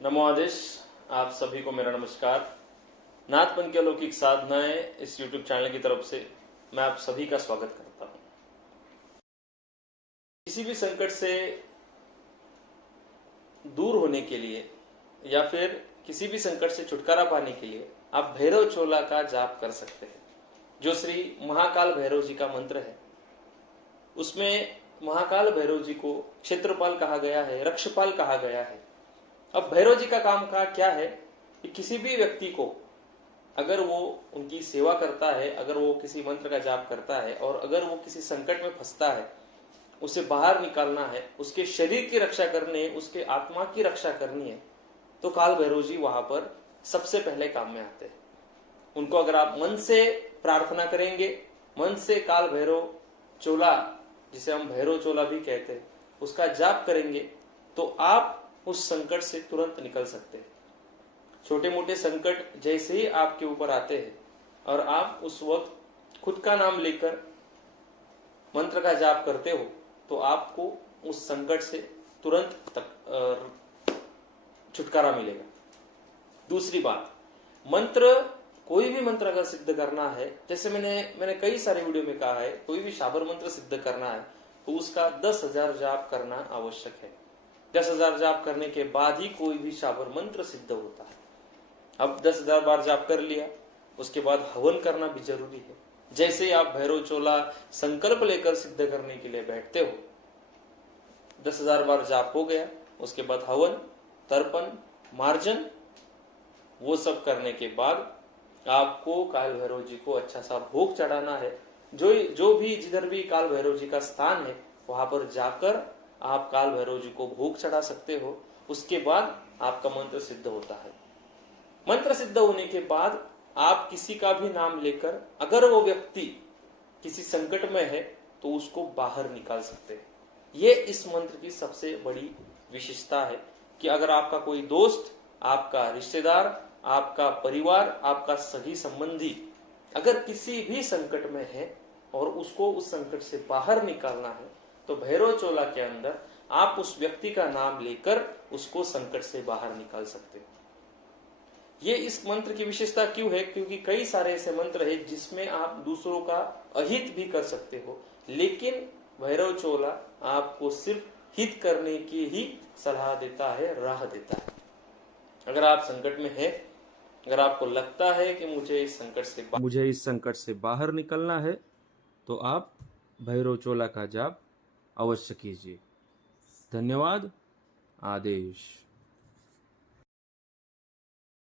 नमो आदेश। आप सभी को मेरा नमस्कार। नाथपंथ की अलौकिक साधनाएं इस YouTube चैनल की तरफ से मैं आप सभी का स्वागत करता हूं। किसी भी संकट से दूर होने के लिए या फिर किसी भी संकट से छुटकारा पाने के लिए आप भैरव चोला का जाप कर सकते हैं, जो श्री महाकाल भैरव जी का मंत्र है। उसमें महाकाल भैरव जी को क्षेत्रपाल कहा गया है, रक्षपाल कहा गया है। अब भैरव जी का काम का क्या है कि किसी भी व्यक्ति को अगर वो उनकी सेवा करता है, अगर वो किसी मंत्र का जाप करता है और अगर वो किसी संकट में फंसता है, उसे बाहर निकालना है, उसके शरीर की रक्षा करनी है, उसके आत्मा की रक्षा करनी है, तो काल भैरव जी वहां पर सबसे पहले काम में आते हैं। उनको अगर आप मन से प्रार्थना करेंगे, मन से काल भैरव चोला, जिसे हम भैरव चोला भी कहते हैं, उसका जाप करेंगे तो आप उस संकट से तुरंत निकल सकते हैं। छोटे मोटे संकट जैसे ही आपके ऊपर आते हैं और आप उस वक्त खुद का नाम लेकर मंत्र का जाप करते हो, तो आपको उस संकट से तुरंत छुटकारा मिलेगा। दूसरी बात, मंत्र, कोई भी मंत्र अगर सिद्ध करना है, जैसे मैंने कई सारे वीडियो में कहा है, कोई भी शाबर मंत्र सिद्ध करना है तो उसका 10,000 जाप करना आवश्यक है। 10,000 जाप करने के बाद ही कोई भी शाबर मंत्र सिद्ध होता है। अब 10,000 बार जाप कर लिया, उसके बाद हवन करना भी जरूरी है। जैसे ही आप भैरव चोला संकल्प लेकर सिद्ध करने के लिए बैठते हो, 10,000 बार जाप हो गया, उसके बाद हवन, तर्पण, मार्जन, वो सब करने के बाद आपको काल भैरव जी को अच्छा सा भोग चढ़ाना है। जो भी जिधर भी काल भैरव जी का स्थान है वहां पर जाकर आप काल भैरव जी को भोग चढ़ा सकते हो। उसके बाद आपका मंत्र सिद्ध होता है। मंत्र सिद्ध होने के बाद आप किसी का भी नाम लेकर, अगर वो व्यक्ति किसी संकट में है तो उसको बाहर निकाल सकते हैं। ये इस मंत्र की सबसे बड़ी विशेषता है कि अगर आपका कोई दोस्त, आपका रिश्तेदार, आपका परिवार, आपका सगी संबंधी अगर किसी भी संकट में है और उसको उस संकट से बाहर निकालना है, तो भैरव चोला के अंदर आप उस व्यक्ति का नाम लेकर उसको संकट से बाहर निकाल सकते हो। ये इस मंत्र की विशेषता क्यों है? क्योंकि कई सारे ऐसे मंत्र है जिसमें आप दूसरों का अहित भी कर सकते हो, लेकिन भैरव चोला आपको सिर्फ हित करने की ही सलाह देता है, राह देता है। अगर आप संकट में है, अगर आपको लगता है कि मुझे इस संकट से बाहर निकलना है, तो आप भैरव चोला का जाप अवश्य कीजिए। धन्यवाद। आदेश।